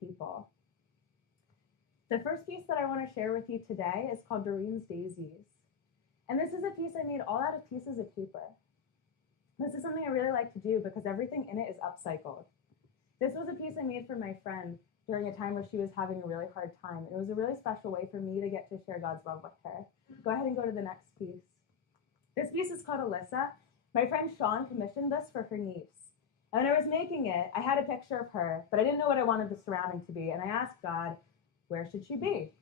people. The first piece that I want to share with you today is called Doreen's Daisies. And this is a piece I made all out of pieces of paper. This is something I really like to do because everything in it is upcycled. This was a piece I made for my friend during a time where she was having a really hard time. It was a really special way for me to get to share God's love with her. Go ahead and go to the next piece. This piece is called Alyssa. My friend Sean commissioned this for her niece. And when I was making it, I had a picture of her, but I didn't know what I wanted the surrounding to be. And I asked God, where should she be?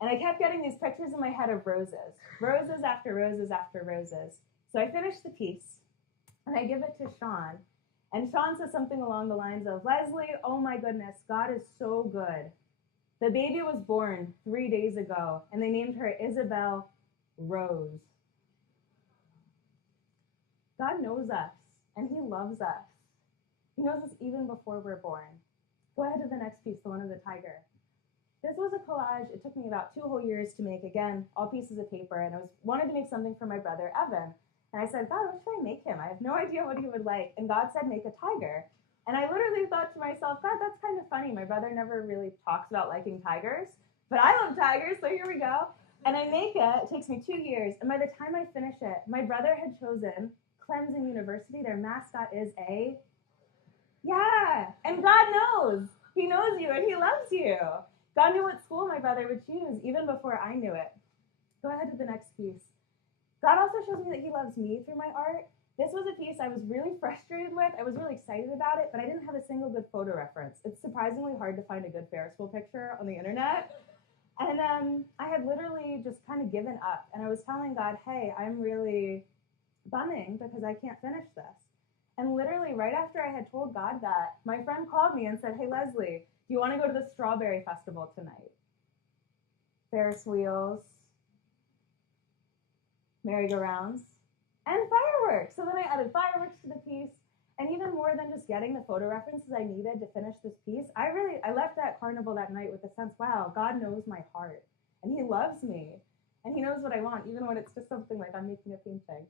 And I kept getting these pictures in my head of roses, roses after roses after roses. So I finished the piece, and I give it to Sean. And Sean says something along the lines of, Leslie, oh my goodness, God is so good. The baby was born 3 days ago, and they named her Isabel Rose. God knows us, and he loves us. He knows us even before we're born. Go ahead to the next piece, the one of the tiger. This was a collage. It took me about 2 whole years to make, again, all pieces of paper, and I wanted to make something for my brother, Evan. And I said, God, what should I make him? I have no idea what he would like. And God said, make a tiger. And I literally thought to myself, God, that's kind of funny. My brother never really talks about liking tigers, but I love tigers, so here we go. And I make it. It takes me 2 years. And by the time I finish it, my brother had chosen Clemson University. Their mascot is a... Yeah, and God knows. He knows you, and he loves you. God knew what school my brother would choose even before I knew it. Go ahead to the next piece. God also shows me that he loves me through my art. This was a piece I was really frustrated with. I was really excited about it, but I didn't have a single good photo reference. It's surprisingly hard to find a good Ferris wheel picture on the internet. And I had literally just kind of given up. And I was telling God, hey, I'm really bumming because I can't finish this. And literally right after I had told God that, my friend called me and said, hey, Leslie, do you want to go to the Strawberry Festival tonight? Ferris wheels, merry-go-rounds, and fireworks. So then I added fireworks to the piece. And even more than just getting the photo references I needed to finish this piece, I left that carnival that night with the sense, wow, God knows my heart. And he loves me. And he knows what I want, even when it's just something like I'm making a painting.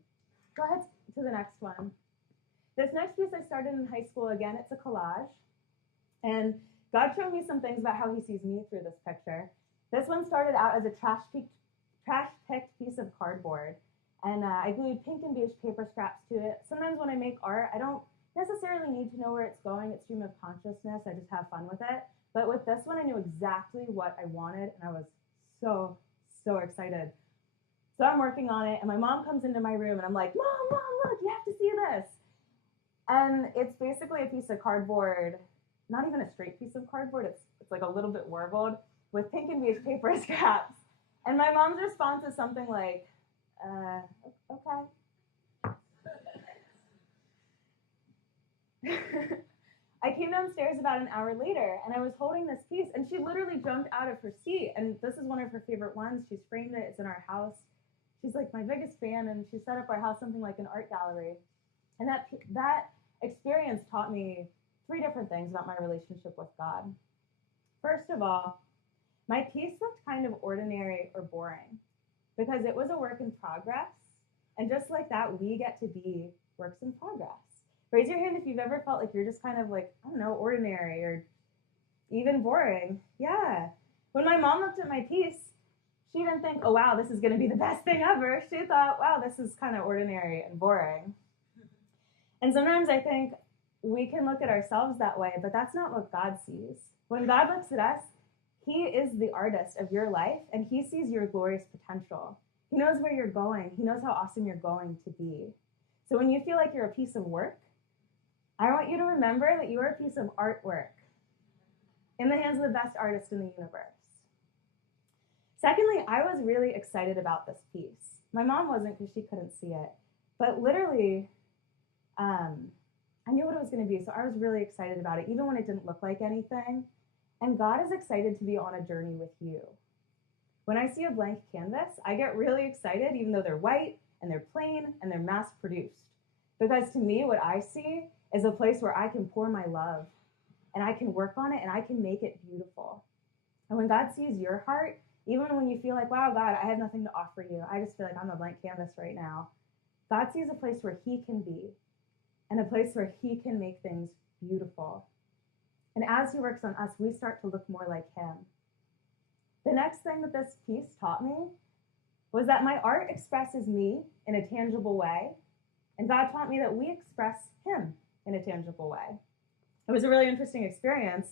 Go ahead to the next one. This next piece I started in high school. Again, it's a collage. And God showed me some things about how he sees me through this picture. This one started out as a trash-picked piece of cardboard. And I glued pink and beige paper scraps to it. Sometimes when I make art, I don't necessarily need to know where it's going. It's stream of consciousness. I just have fun with it. But with this one, I knew exactly what I wanted, and I was so, so excited. So I'm working on it, and my mom comes into my room, and I'm like, Mom, look, you have to see this. And it's basically a piece of cardboard, not even a straight piece of cardboard. It's like a little bit warbled with pink and beige paper scraps. And my mom's response is something like, okay. I came downstairs about an hour later, and I was holding this piece, and she literally jumped out of her seat. And this is one of her favorite ones. She's framed it. It's in our house. She's like my biggest fan, and she set up our house something like an art gallery. And that experience taught me 3 different things about my relationship with God. First of all, my piece looked kind of ordinary or boring because it was a work in progress. And just like that, we get to be works in progress. Raise your hand if you've ever felt like you're just kind of like, I don't know, ordinary or even boring. Yeah. When my mom looked at my piece, she didn't think, oh, wow, this is going to be the best thing ever. She thought, wow, this is kind of ordinary and boring. And sometimes I think we can look at ourselves that way, but that's not what God sees. When God looks at us, he is the artist of your life, and he sees your glorious potential. He knows where you're going. He knows how awesome you're going to be. So when you feel like you're a piece of work, I want you to remember that you are a piece of artwork in the hands of the best artist in the universe. Secondly, I was really excited about this piece. My mom wasn't because she couldn't see it, but literally, I knew what it was going to be, so I was really excited about it, even when it didn't look like anything. And God is excited to be on a journey with you. When I see a blank canvas, I get really excited, even though they're white and they're plain and they're mass-produced. Because to me, what I see is a place where I can pour my love, and I can work on it, and I can make it beautiful. And when God sees your heart, even when you feel like, wow, God, I have nothing to offer you, I just feel like I'm a blank canvas right now, God sees a place where he can be, and a place where he can make things beautiful. And as he works on us, we start to look more like him. The next thing that this piece taught me was that my art expresses me in a tangible way, and God taught me that we express him in a tangible way. It was a really interesting experience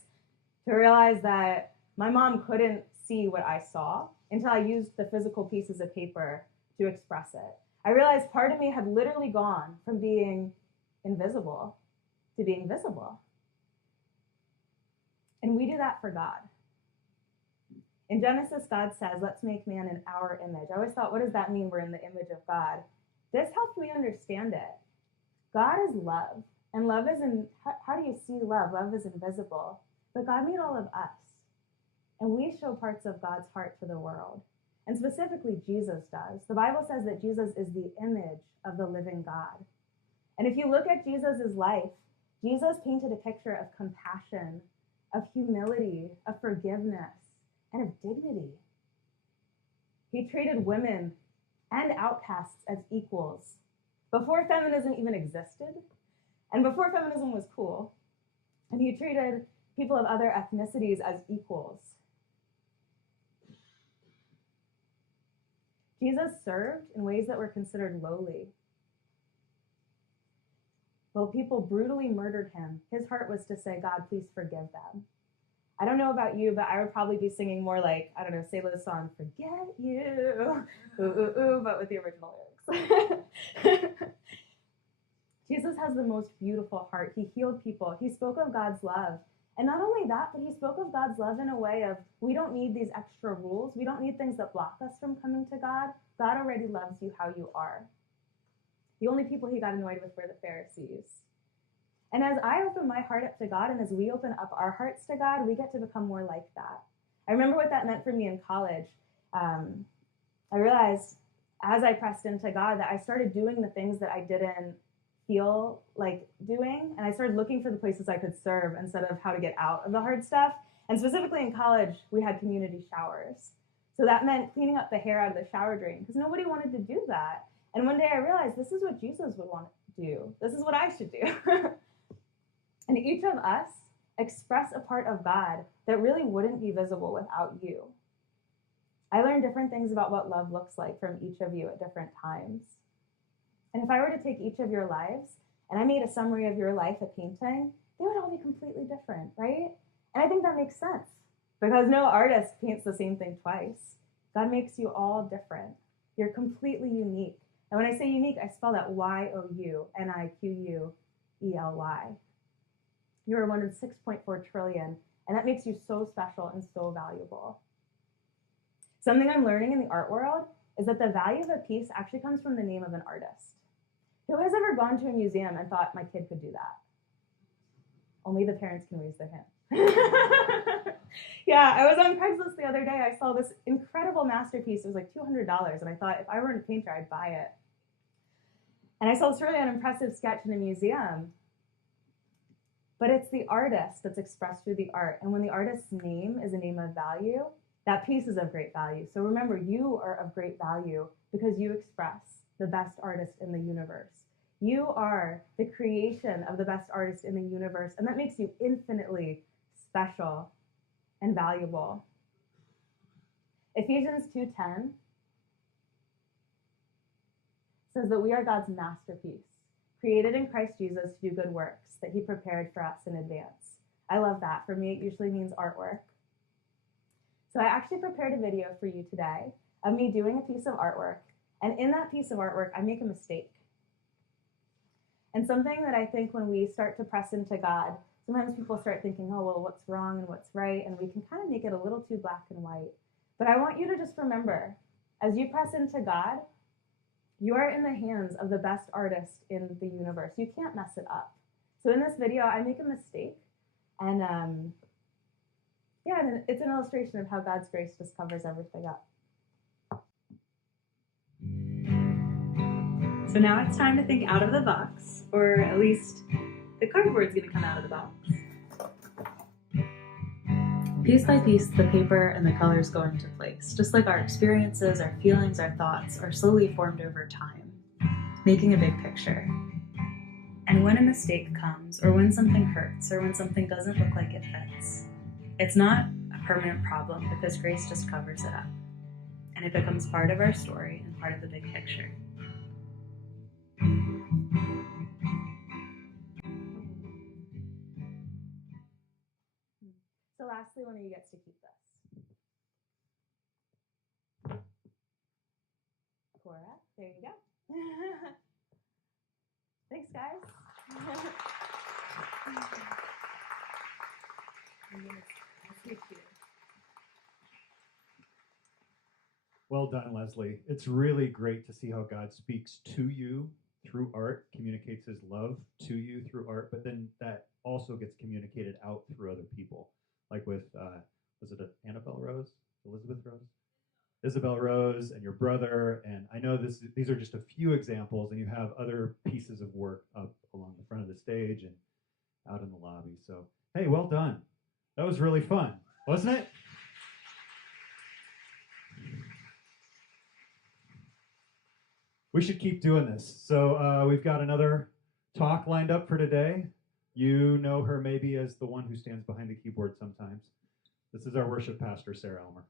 to realize that my mom couldn't see what I saw until I used the physical pieces of paper to express it. I realized part of me had literally gone from being invisible to being visible. And we do that for God. In Genesis, God says, let's make man in our image. I always thought, what does that mean? We're in the image of God. This helped me understand it. God is love. And love is how do you see love? Love is invisible. But God made all of us. And we show parts of God's heart to the world. And specifically, Jesus does. The Bible says that Jesus is the image of the living God. And if you look at Jesus' life, Jesus painted a picture of compassion, of humility, of forgiveness, and of dignity. He treated women and outcasts as equals before feminism even existed, and before feminism was cool. And he treated people of other ethnicities as equals. Jesus served in ways that were considered lowly. While people brutally murdered him, his heart was to say, God, please forgive them. I don't know about you, but I would probably be singing more like, I don't know, Selah's song, Forget You, ooh, ooh, ooh, but with the original lyrics. Jesus has the most beautiful heart. He healed people. He spoke of God's love. And not only that, but he spoke of God's love in a way of, we don't need these extra rules. We don't need things that block us from coming to God. God already loves you how you are. The only people he got annoyed with were the Pharisees. And as I open my heart up to God, and as we open up our hearts to God, we get to become more like that. I remember what that meant for me in college. I realized as I pressed into God that I started doing the things that I didn't feel like doing, and I started looking for the places I could serve instead of how to get out of the hard stuff. And specifically in college, we had community showers. So that meant cleaning up the hair out of the shower drain, because nobody wanted to do that. And one day I realized this is what Jesus would want to do. This is what I should do. And each of us express a part of God that really wouldn't be visible without you. I learned different things about what love looks like from each of you at different times. And if I were to take each of your lives and I made a summary of your life, a painting, they would all be completely different, right? And I think that makes sense because no artist paints the same thing twice. God makes you all different. You're completely unique. And when I say unique, I spell that Y-O-U-N-I-Q-U-E-L-Y. You're one in 6.4 trillion, and that makes you so special and so valuable. Something I'm learning in the art world is that the value of a piece actually comes from the name of an artist. Who has ever gone to a museum and thought, my kid could do that? Only the parents can raise their hand. Yeah, I was on Craigslist the other day. I saw this incredible masterpiece. It was like $200, and I thought, if I were a painter, I'd buy it. And I saw this really unimpressive sketch in a museum. But it's the artist that's expressed through the art. And when the artist's name is a name of value, that piece is of great value. So remember, you are of great value because you express the best artist in the universe. You are the creation of the best artist in the universe, and that makes you infinitely special and valuable. Ephesians 2:10 says that we are God's masterpiece, created in Christ Jesus to do good works that he prepared for us in advance. I love that. For me, it usually means artwork. So I actually prepared a video for you today of me doing a piece of artwork. And in that piece of artwork, I make a mistake. And something that I think when we start to press into God, sometimes people start thinking, oh, well, what's wrong and what's right? And we can kind of make it a little too black and white. But I want you to just remember, as you press into God, you are in the hands of the best artist in the universe. You can't mess it up. So in this video, I make a mistake. And and it's an illustration of how God's grace just covers everything up. So now it's time to think out of the box, or at least the cardboard's gonna come out of the box. Piece by piece, the paper and the colors go into place, just like our experiences, our feelings, our thoughts are slowly formed over time, making a big picture. And when a mistake comes, or when something hurts, or when something doesn't look like it fits, it's not a permanent problem because grace just covers it up. And it becomes part of our story and part of the big picture. So lastly, one of you gets to keep this. Cora, there you go. Thanks, guys. Well done, Leslie. It's really great to see how God speaks to you through art, communicates his love to you through art, but then that also gets communicated out through other people. Like with, was it Annabelle Rose? Elizabeth Rose? Isabel Rose and your brother, and I know these are just a few examples, and you have other pieces of work up along the front of the stage and out in the lobby. So, hey, well done. That was really fun, wasn't it? We should keep doing this. So we've got another talk lined up for today. You know her maybe as the one who stands behind the keyboard sometimes. This is our worship pastor, Sarah Elmer.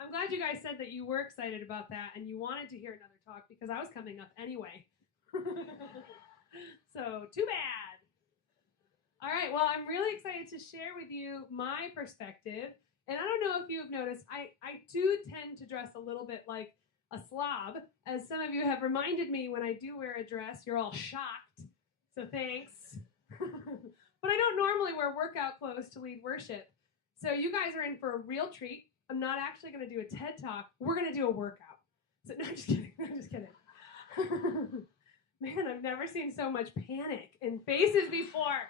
I'm glad you guys said that you were excited about that and you wanted to hear another talk because I was coming up anyway. So, too bad. All right, well, I'm really excited to share with you my perspective. And I don't know if you have noticed, I do tend to dress a little bit like a slob. As some of you have reminded me when I do wear a dress, you're all shocked. So thanks. But I don't normally wear workout clothes to lead worship. So you guys are in for a real treat. I'm not actually going to do a TED Talk. We're going to do a workout. So, no, I'm just kidding. I'm just kidding. Man, I've never seen so much panic in faces before.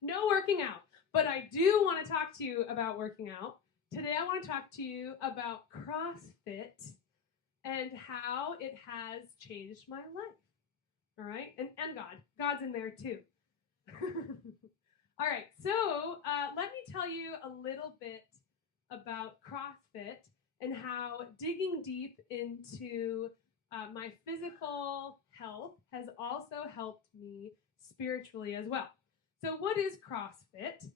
No working out. But I do want to talk to you about working out. Today I want to talk to you about CrossFit and how it has changed my life. All right? And God. God's in there too. All right. So let me tell you a little bit about CrossFit and how digging deep into my physical health has also helped me spiritually as well. So what is CrossFit?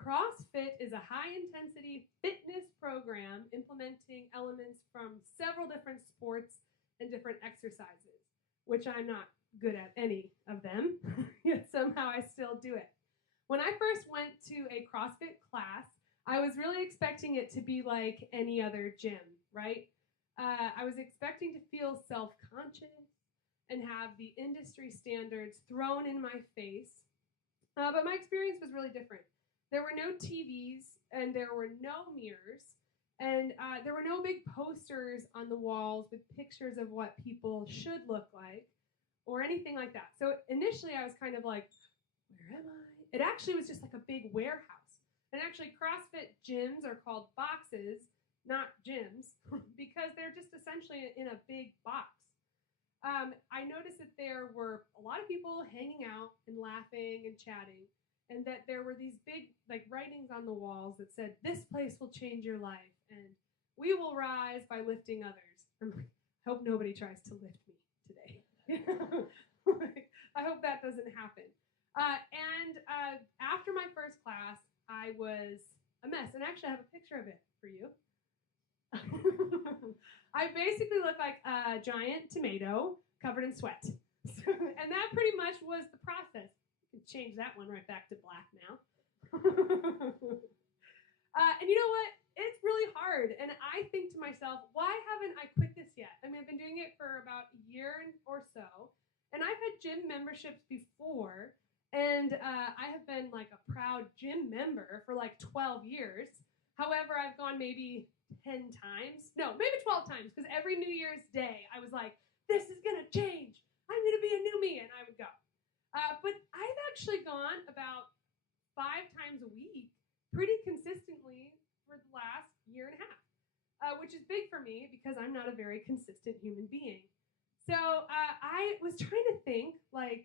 CrossFit is a high-intensity fitness program implementing elements from several different sports and different exercises, which I'm not good at any of them, yet somehow I still do it. When I first went to a CrossFit class, I was really expecting it to be like any other gym, right? I was expecting to feel self-conscious and have the industry standards thrown in my face. But my experience was really different. There were no TVs and there were no mirrors and there were no big posters on the walls with pictures of what people should look like or anything like that. So initially I was kind of like, where am I? It actually was just like a big warehouse. And actually CrossFit gyms are called boxes, not gyms, because they're just essentially in a big box. I noticed that there were a lot of people hanging out and laughing and chatting, and that there were these big like writings on the walls that said, "This place will change your life," and "We will rise by lifting others." I'm like, I hope nobody tries to lift me today. I hope that doesn't happen. And after my first class, I was a mess, and actually I have a picture of it for you. I basically looked like a giant tomato covered in sweat. And that pretty much was the process. You can change that one right back to black now. And you know what? It's really hard. And I think to myself, why haven't I quit this yet? I mean, I've been doing it for about a year or so. And I've had gym memberships before. And I have been like a proud gym member for like 12 years. However, I've gone maybe 10 times. No, maybe 12 times. Because every New Year's Day, I was like, this is going to change. I'm going to be a new me. And I would go. But I've actually gone about 5 times a week pretty consistently for the last year and a half, which is big for me because I'm not a very consistent human being. So I was trying to think, like,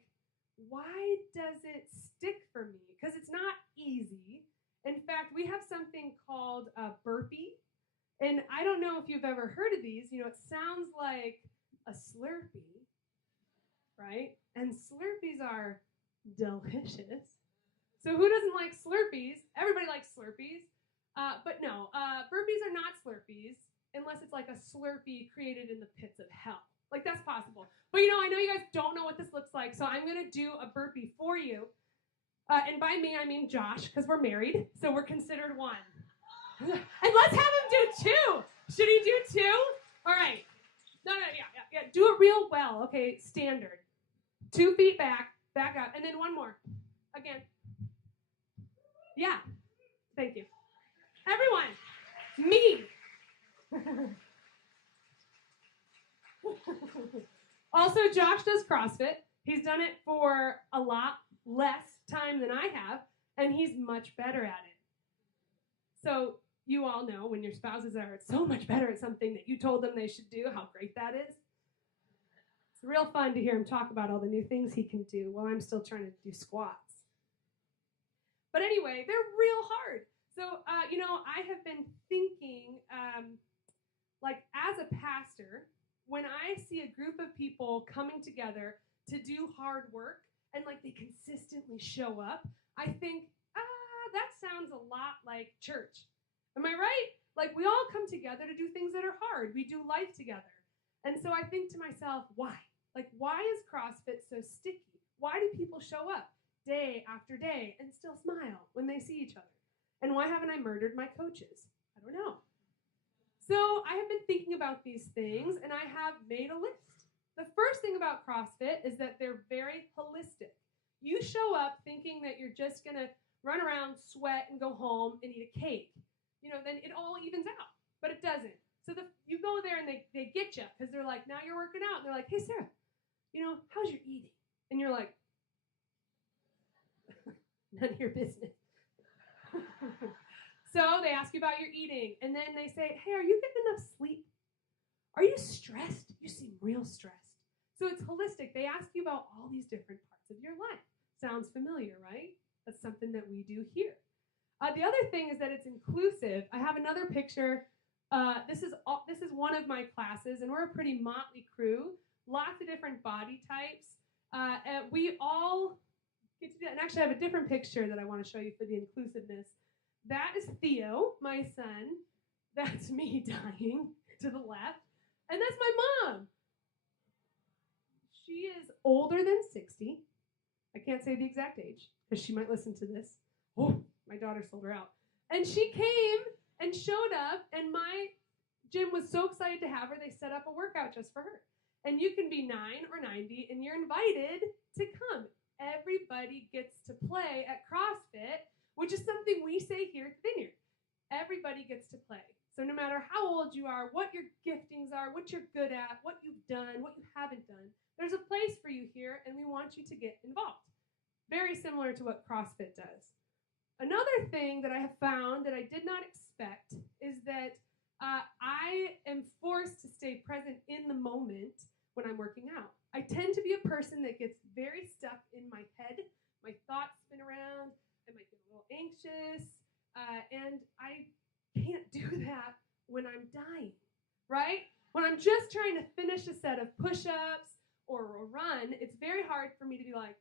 why does it stick for me? Because it's not easy. In fact, we have something called a burpee. And I don't know if you've ever heard of these. You know, it sounds like a Slurpee, right? And Slurpees are delicious. So who doesn't like Slurpees? Everybody likes Slurpees. But no, burpees are not Slurpees unless it's like a Slurpee created in the pits of hell. Like, that's possible. But, you know, I know you guys don't know what this looks like, so I'm going to do a burpee for you. And by me, I mean Josh, because we're married, so we're considered one. And let's have him do two. Should he do two? All right. No, yeah. Do it real well. Okay, standard. 2 feet back up, and then one more. Again. Yeah. Thank you. Everyone. Me. Also, Josh does CrossFit. He's done it for a lot less time than I have, and he's much better at it. So you all know when your spouses are so much better at something that you told them they should do, how great that is. It's real fun to hear him talk about all the new things he can do while I'm still trying to do squats. But anyway, they're real hard. So, you know, I have been thinking, like, as a pastor, when I see a group of people coming together to do hard work and, like, they consistently show up, I think, that sounds a lot like church. Am I right? Like, we all come together to do things that are hard. We do life together. And so I think to myself, why? Like, why is CrossFit so sticky? Why do people show up day after day and still smile when they see each other? And why haven't I murdered my coaches? I don't know. So I have been thinking about these things, and I have made a list. The first thing about CrossFit is that they're very holistic. You show up thinking that you're just going to run around, sweat, and go home and eat a cake. You know, then it all evens out, but it doesn't. So you go there and they get you because they're like, now you're working out. And they're like, hey, Sarah, you know, how's your eating? And you're like, none of your business. So they ask you about your eating, and then they say, hey, are you getting enough sleep? Are you stressed? You seem real stressed. So it's holistic. They ask you about all these different parts of your life. Sounds familiar, right? That's something that we do here. The other thing is that it's inclusive. I have another picture. This is one of my classes, and we're a pretty motley crew. Lots of different body types. And we all get to do that. And actually, I have a different picture that I want to show you for the inclusiveness. That is Theo, my son. That's me dying to the left. And that's my mom. She is older than 60. I can't say the exact age because she might listen to this. Oh, my daughter sold her out. And she came and showed up, and my gym was so excited to have her, they set up a workout just for her. And you can be 9 or 90, and you're invited to come. Everybody gets to play at CrossFit, which is something we say here at the Vineyard. Everybody gets to play. So no matter how old you are, what your giftings are, what you're good at, what you've done, what you haven't done, there's a place for you here, and we want you to get involved. Very similar to what CrossFit does. Another thing that I have found that I did not expect is that I am forced to stay present in the moment when I'm working out. I tend to be a person that gets very stuck in my head. My thoughts spin around. I might get a little anxious. And I can't do that when I'm dying, right? When I'm just trying to finish a set of push-ups or a run, it's very hard for me to be like,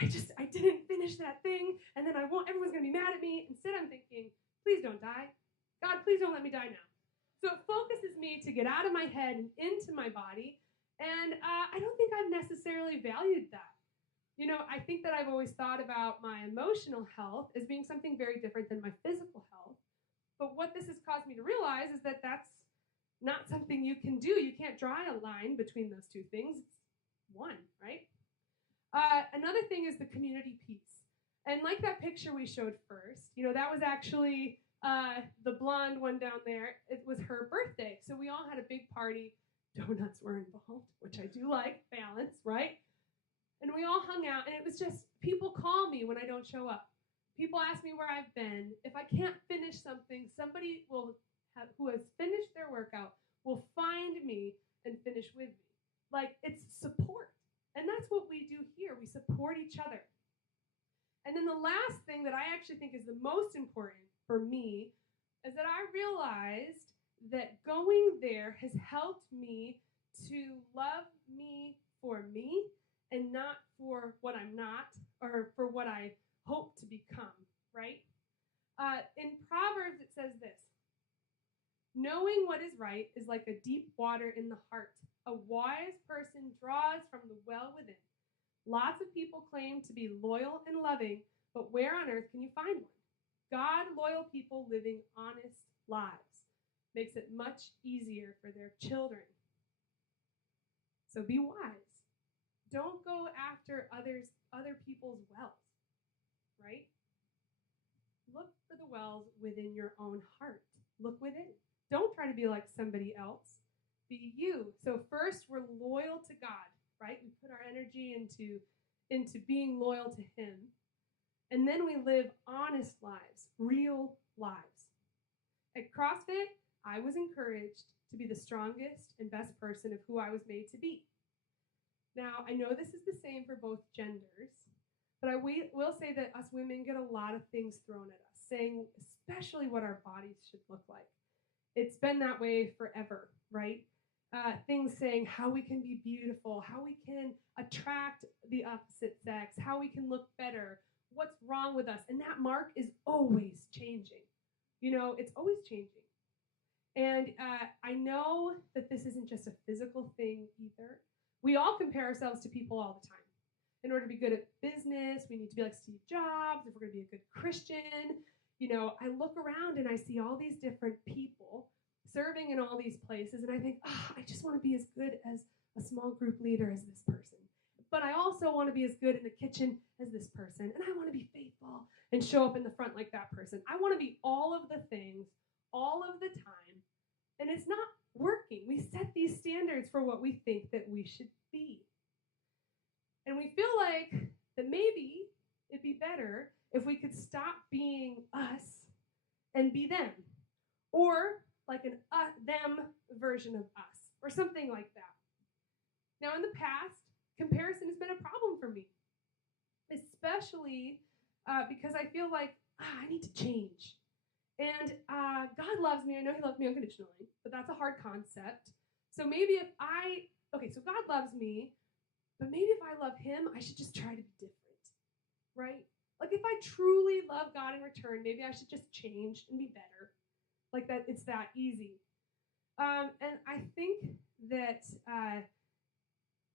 I didn't finish that thing, and then everyone's going to be mad at me. Instead, I'm thinking, please don't die. God, please don't let me die now. So it focuses me to get out of my head and into my body, and I don't think I've necessarily valued that. You know, I think that I've always thought about my emotional health as being something very different than my physical health. But what this has caused me to realize is that that's not something you can do. You can't draw a line between those two things. It's one, right? Another thing is the community piece. And like that picture we showed first, you know, that was actually the blonde one down there. It was her birthday. So we all had a big party. Donuts were involved, which I do like, balance, right? And we all hung out, and it was just, people call me when I don't show up. People ask me where I've been. If I can't finish something, somebody who has finished their workout will find me and finish with me. Like, it's support. And that's what we do here. We support each other. And then the last thing that I actually think is the most important for me is that I realized that going there has helped me to love me for me and not for what I'm not or for what I hope to become, right? In Proverbs, it says this: knowing what is right is like a deep water in the heart. A wise person draws from the well within. Lots of people claim to be loyal and loving, but where on earth can you find one? God-loyal people living honest lives makes it much easier for their children. So be wise. Don't go after other people's wells, right? Look for the wells within your own heart. Look within. Don't try to be like somebody else. Be you. So first, we're loyal to God, right? We put our energy into being loyal to Him. And then we live honest lives, real lives. At CrossFit, I was encouraged to be the strongest and best person of who I was made to be. Now, I know this is the same for both genders, but I will say that us women get a lot of things thrown at us, saying especially what our bodies should look like. It's been that way forever, right? Things saying how we can be beautiful, how we can attract the opposite sex, how we can look better, what's wrong with us. And that mark is always changing. You know, it's always changing. And I know that this isn't just a physical thing either. We all compare ourselves to people all the time. In order to be good at business, we need to be like Steve Jobs. If we're going to be a good Christian, you know, I look around and I see all these different people serving in all these places, and I think, I just want to be as good as a small group leader as this person. But I also want to be as good in the kitchen as this person, and I want to be faithful and show up in the front like that person. I want to be all of the things, all of the time, and it's not working. We set these standards for what we think that we should be. And we feel like that maybe it'd be better if we could stop being us and be them. Or like an them version of us, or something like that. Now, in the past, comparison has been a problem for me, especially because I feel like I need to change. And God loves me. I know He loves me unconditionally, but that's a hard concept. So maybe so God loves me, but maybe if I love Him, I should just try to be different, right? Like if I truly love God in return, maybe I should just change and be better. Like that, it's that easy. And I think that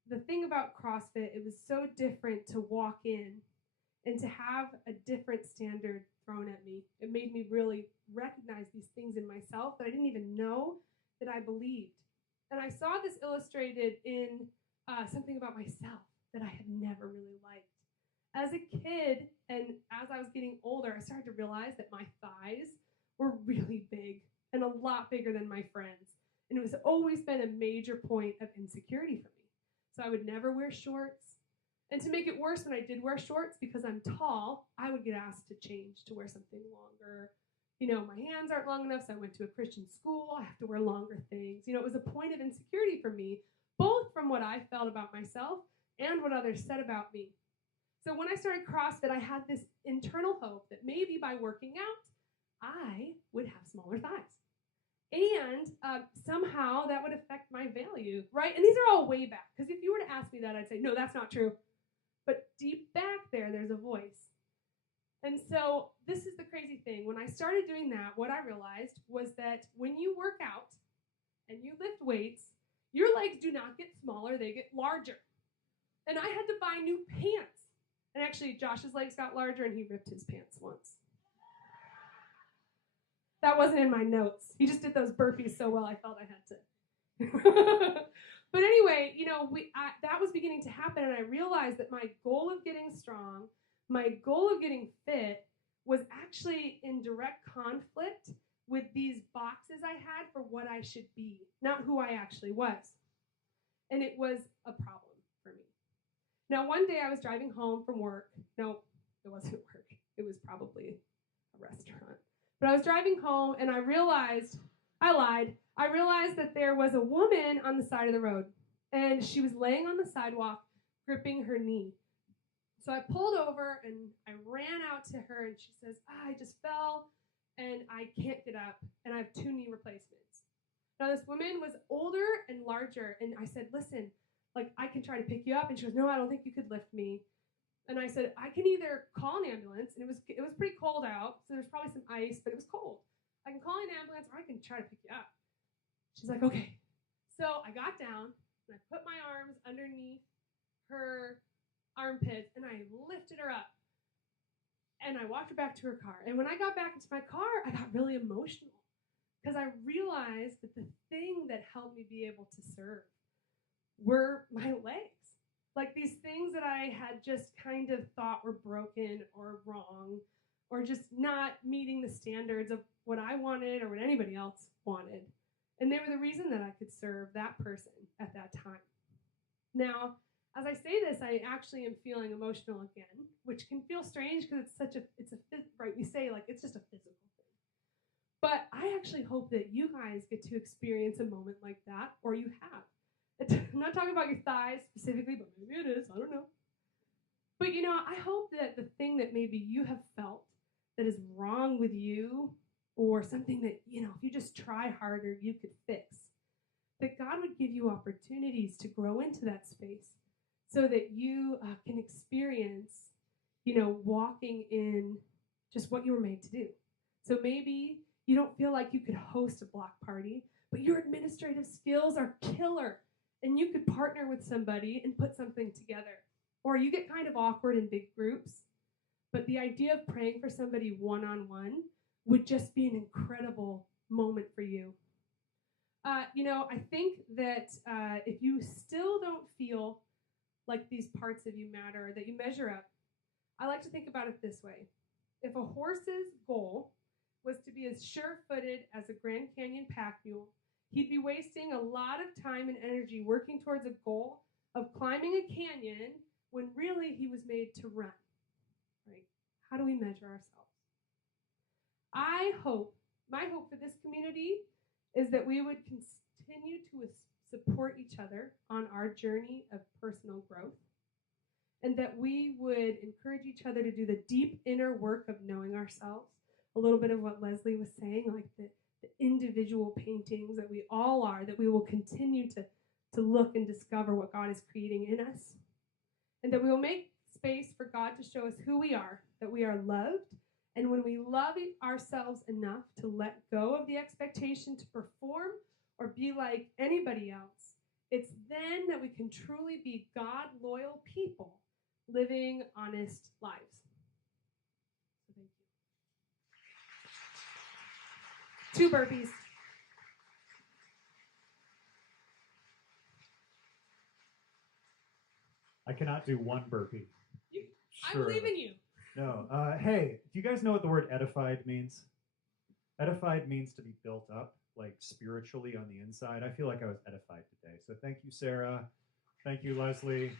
the thing about CrossFit, it was so different to walk in and to have a different standard thrown at me. It made me really recognize these things in myself that I didn't even know that I believed. And I saw this illustrated in something about myself that I had never really liked. As a kid, and as I was getting older, I started to realize that my thighs were really big and a lot bigger than my friends. And it was always been a major point of insecurity for me. So I would never wear shorts. And to make it worse, when I did wear shorts, because I'm tall, I would get asked to change to wear something longer. You know, my hands aren't long enough, so I went to a Christian school. I have to wear longer things. You know, it was a point of insecurity for me, both from what I felt about myself and what others said about me. So when I started CrossFit, I had this internal hope that maybe by working out, I would have smaller thighs. And somehow that would affect my value, right? And these are all way back, because if you were to ask me that, I'd say, no, that's not true. But deep back there's a voice. And so this is the crazy thing. When I started doing that, what I realized was that when you work out and you lift weights, your legs do not get smaller, they get larger. And I had to buy new pants. And actually, Josh's legs got larger, and he ripped his pants once. That wasn't in my notes. He just did those burpees so well, I felt I had to. But anyway, you know, that was beginning to happen, and I realized that my goal of getting strong, my goal of getting fit, was actually in direct conflict with these boxes I had for what I should be, not who I actually was. And it was a problem for me. Now, one day I was driving home from work. No, it wasn't work. It was probably a restaurant. But I was driving home, and I realized that there was a woman on the side of the road, and she was laying on the sidewalk, gripping her knee. So I pulled over, and I ran out to her, and she says, I just fell, and I can't get up, and I have 2 knee replacements. Now, this woman was older and larger, and I said, listen, like, I can try to pick you up. And she goes, no, I don't think you could lift me. And I said, I can either call an ambulance, and it was pretty cold out, so there's probably some ice, but it was cold. I can call an ambulance, or I can try to pick you up. She's like, okay. So I got down, and I put my arms underneath her armpits, and I lifted her up. And I walked her back to her car. And when I got back into my car, I got really emotional because I realized that the thing that helped me be able to serve were my legs. Like these things that I had just kind of thought were broken or wrong or just not meeting the standards of what I wanted or what anybody else wanted. And they were the reason that I could serve that person at that time. Now, as I say this, I actually am feeling emotional again, which can feel strange because right, we say like it's just a physical thing. But I actually hope that you guys get to experience a moment like that, or you have. I'm not talking about your thighs specifically, but maybe it is, I don't know. But I hope that the thing that maybe you have felt that is wrong with you, or something that, if you just try harder, you could fix, that God would give you opportunities to grow into that space so that you can experience, walking in just what you were made to do. So maybe you don't feel like you could host a block party, but your administrative skills are killer, and you could partner with somebody and put something together. Or you get kind of awkward in big groups, but the idea of praying for somebody one-on-one would just be an incredible moment for you. I think that if you still don't feel like these parts of you matter, that you measure up, I like to think about it this way. If a horse's goal was to be as sure-footed as a Grand Canyon pack mule, he'd be wasting a lot of time and energy working towards a goal of climbing a canyon when really he was made to run. Right? How do we measure ourselves? My hope for this community is that we would continue to support each other on our journey of personal growth, and that we would encourage each other to do the deep inner work of knowing ourselves, a little bit of what Leslie was saying, like the individual paintings that we all are, that we will continue to look and discover what God is creating in us, and that we will make space for God to show us who we are, that we are loved. And when we love ourselves enough to let go of the expectation to perform or be like anybody else, it's then that we can truly be God-loyal people living honest lives. So thank you. 2 burpees. I cannot do 1 burpee. I believe in you. No. Hey, do you guys know what the word edified means? Edified means to be built up, like spiritually on the inside. I feel like I was edified today. So thank you, Sarah. Thank you, Leslie.